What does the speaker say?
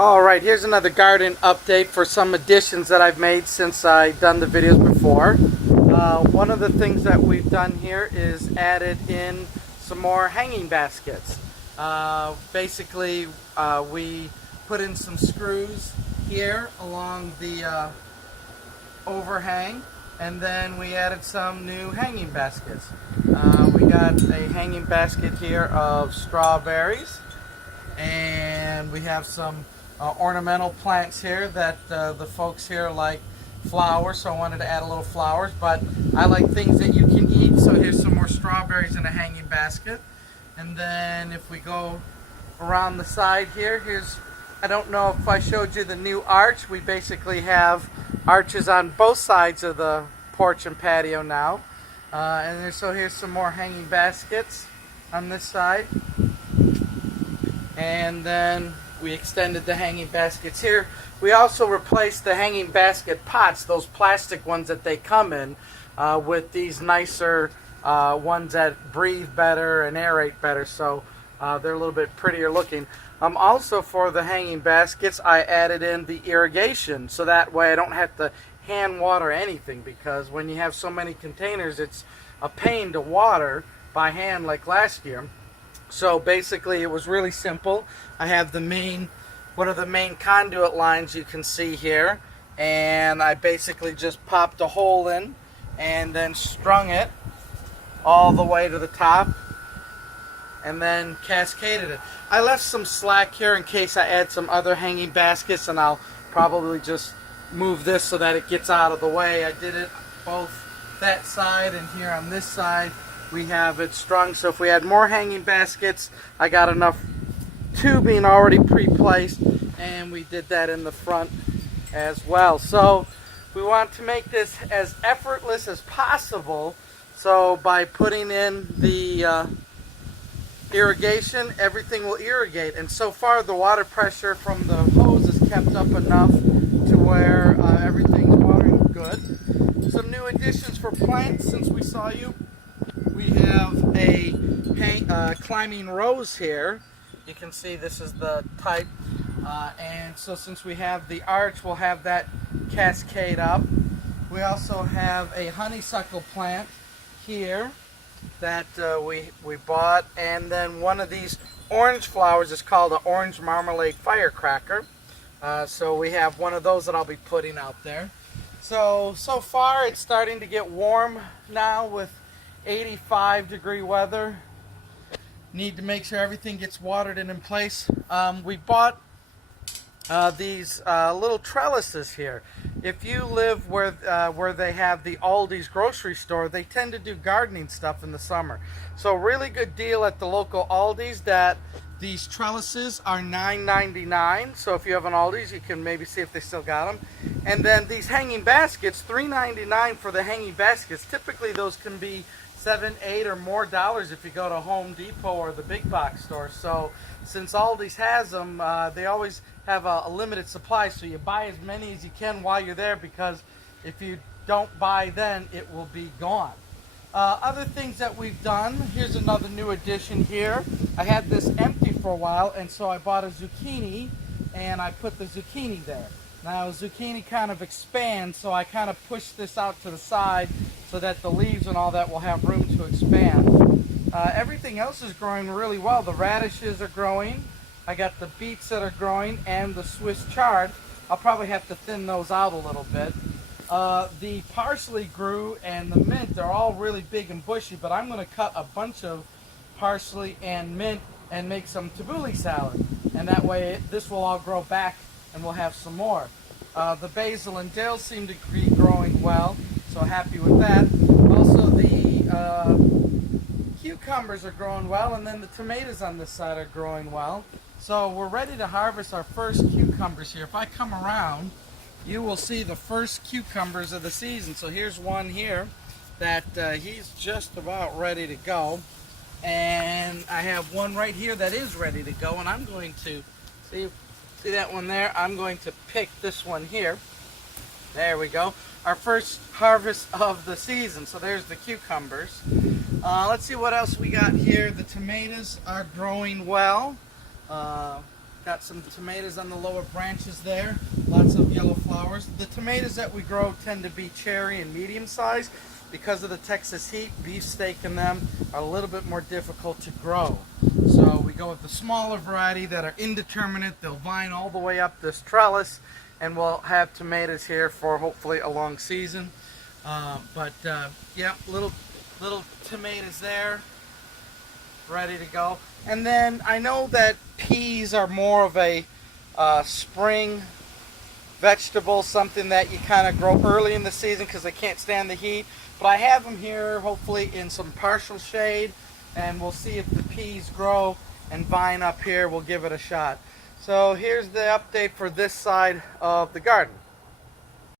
Alright, here's another garden update for some additions that I've made since I've done the videos before. One of the things that we've done here is added in some more hanging baskets. Basically, we put in some screws here along the overhang, and then we added some new hanging baskets. We got a hanging basket here of strawberries, and we have some ornamental plants here that the folks here like flowers, so I wanted to add a little flowers, but I like things that you can eat, so here's some more strawberries in a hanging basket. And then if we go around the side here, I don't know if I showed you the new arch. We basically have arches on both sides of the porch and patio now. So here's some more hanging baskets on this side. And then we extended the hanging baskets here. We also replaced the hanging basket pots, those plastic ones that they come in, with these nicer ones that breathe better and aerate better, so they're a little bit prettier looking. Also for the hanging baskets, I added in the irrigation, so that way I don't have to hand water anything, because when you have so many containers, it's a pain to water by hand like last year. So basically it was really simple. I have the main conduit lines you can see here, and I basically just popped a hole in and then strung it all the way to the top and then cascaded it. I left some slack here in case I add some other hanging baskets, and I'll probably just move this so that it gets out of the way. I did it both that side and here on this side. We have it strung, so if we had more hanging baskets, I got enough tubing already pre-placed, and we did that in the front as well. So we want to make this as effortless as possible, so by putting in the irrigation, everything will irrigate, and so far the water pressure from the hose is kept up enough to where everything's watering good. Some new additions for plants since we saw you. We have a climbing rose here. You can see this is the type, and so since we have the arch, we'll have that cascade up. We also have a honeysuckle plant here that we bought, and then one of these orange flowers is called an orange marmalade firecracker. So we have one of those that I'll be putting out there. So far it's starting to get warm now with 85-degree weather. Need to make sure everything gets watered and in place. We bought these little trellises here. If you live where they have the Aldi's grocery store, they tend to do gardening stuff in the summer. So really good deal at the local Aldi's that these trellises are $9.99. So if you have an Aldi's, you can maybe see if they still got them. And then these hanging baskets, $3.99 for the hanging baskets. Typically those can be $7, $8 or more if you go to Home Depot or the big box store. So since Aldi's has them, they always have a limited supply, so you buy as many as you can while you're there, because if you don't buy then, it will be gone. Other things that we've done, here's another new addition here. I had this empty for a while, and so I bought a zucchini and I put the zucchini there. Now zucchini kind of expands, so I kind of push this out to the side so that the leaves and all that will have room to expand. Everything else is growing really well. The radishes are growing. I got the beets that are growing, and the Swiss chard. I'll probably have to thin those out a little bit. The parsley grew, and the mint, they're all really big and bushy, but I'm going to cut a bunch of parsley and mint and make some tabbouleh salad. And that way this will all grow back and we'll have some more. The basil and dill seem to be growing well, so happy with that. Also the cucumbers are growing well, and then the tomatoes on this side are growing well. So we're ready to harvest our first cucumbers here. If I come around, you will see the first cucumbers of the season. So here's one here that he's just about ready to go. And I have one right here that is ready to go, and I'm going to see that one there. I'm going to pick this one here. There we go. Our first harvest of the season. So there's the cucumbers. Let's see what else we got here. The tomatoes are growing well. Got some tomatoes on the lower branches there. Lots of yellow flowers. The tomatoes that we grow tend to be cherry and medium size. Because of the Texas heat, beefsteak in them are a little bit more difficult to grow. So we go with the smaller variety that are indeterminate. They'll vine all the way up this trellis, and we'll have tomatoes here for hopefully a long season. Yeah, little tomatoes there, ready to go. And then I know that peas are more of a spring vegetable, something that you kind of grow early in the season because they can't stand the heat. But I have them here hopefully in some partial shade, and we'll see if the peas grow and vine up here. We'll give it a shot. So here's the update for this side of the garden.